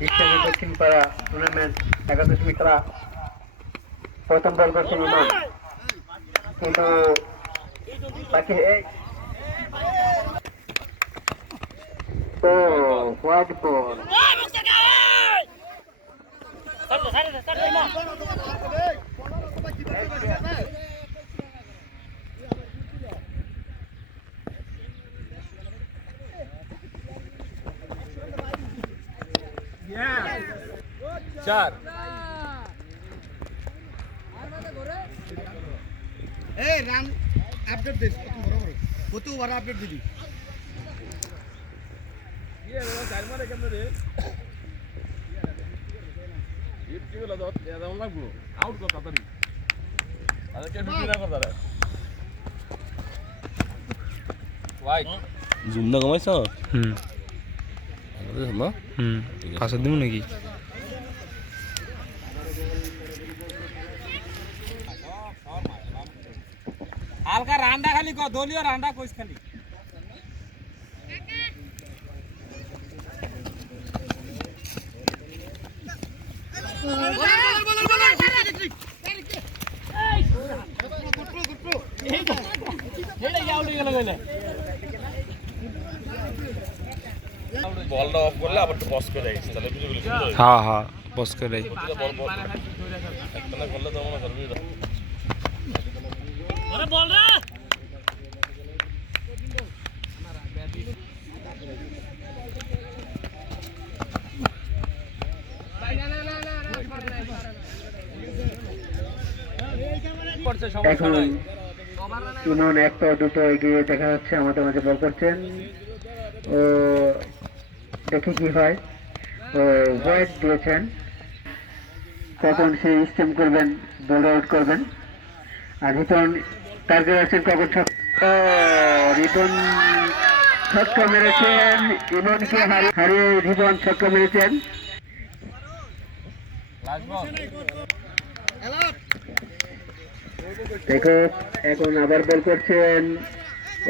Eastern দক্ষিণ পাড়া tournament একাদশ মিত্রা প্রথম বল করছেন ইমান কিন্তু বাকি এই ও হোয়াইট বল চার। এই রান আপডেট দিস কত বড় বড়। কত বড় আপডেট দিবি? চার মারে কেন রে? ইফটি গুলো দত এদাম লাগবো। আউট কর তাড়াতাড়ি। আরে কে ফিফটি না কর তারা ওয়াই জুমটা কমাইছ? হুম। না হুম। পাঁচশো দিব নাকি? হালকা রান্ডা খালি ক দলীয় রান্ডা কইস খালি বলটা অফ করলে আবার একটু পজ করে আইস তাহলে বুঝে গেলি সুন্দর হ্যাঁ হ্যাঁ বস করে বল বল একটা না করলে তো মনে করবি এখন ইমন একটা দুটো এগিয়ে দেখা যাচ্ছে আমাদের মাঝে বল করছেন। ও দেখি কি হয়। ও হোয়াইট দিয়েছেন। কখন সে স্টেম করবেন বোল্ড আউট করবেন। আর রিটন টার্গেট আছেন কখন ছক ও রিটন ছক্কা মেরেছেন ইমনকে হারিয়ে হারিয়ে রিবন ছক্কা মেরেছেন। দেখো এখন আবার বল করছেন।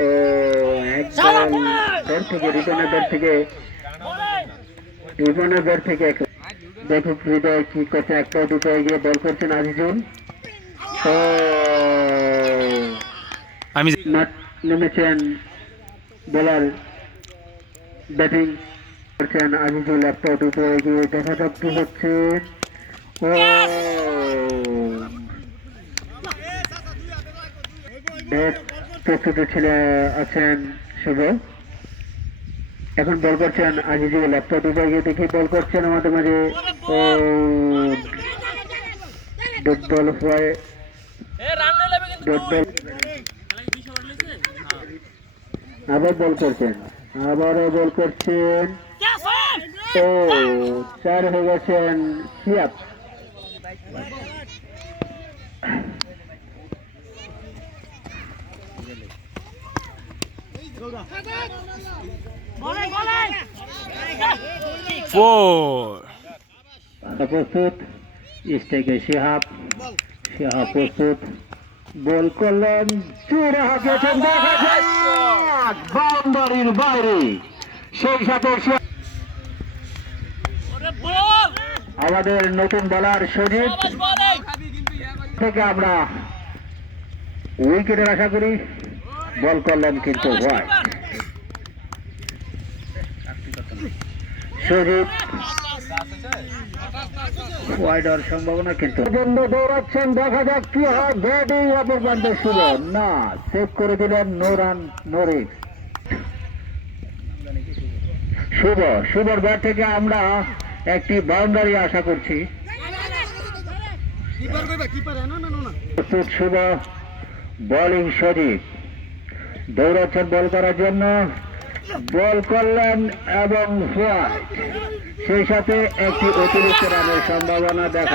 ও একদম দর থেকে রিটনের দর থেকে। দর থেকে দেখো হৃদয় কি করছে একটা দুটো এগিয়ে বল করছেন আজিজুল। ও আমি নেমেছেন বোলার। ব্যাটিং করছেন আজিজুল একটা দুটো এগিয়ে দেখা যাক কি হচ্ছে। ও ব্যাট প্রস্তুত ছেলে আছেন শুভ। এখন বল করছেন আজিজুল দুটো এগিয়ে দেখি বল করছেন আমাদের মাঝে। ডট বল হয় ডট বল আবার বল করছেন আবারও বল করছেন। ও চার হয়ে গেছেন সিয়াপ। প্রস্তুত স্টেকে শিহাব শিহাব প্রস্তুত। বল করলেন চুরে হাঁকিয়েছেন বাউন্ডারির বাইরে সেই সাথে আমাদের নতুন বলার সজিব থেকে আমরা উইকেটের আশা করি বল করলেন কিন্তু হোয়াইট সজিব ওয়াইড হওয়ার সম্ভাবনা কিন্তু। জন্য দৌড়াচ্ছেন দেখা যাক কি হয়। ব্যাটিং অপর প্রান্তে শুভ না সেভ করে দিলেন no run no risk Shubho শুভর ব্যাট থেকে আমরা একটি বাউন্ডারি আশা করছি। শুভ। বোলিং সজীব। দৌড়াচ্ছেন বল করার জন্য। বল করলেন এবং সেই সাথে একটি অতিরিক্ত রানের সম্ভাবনা দেখা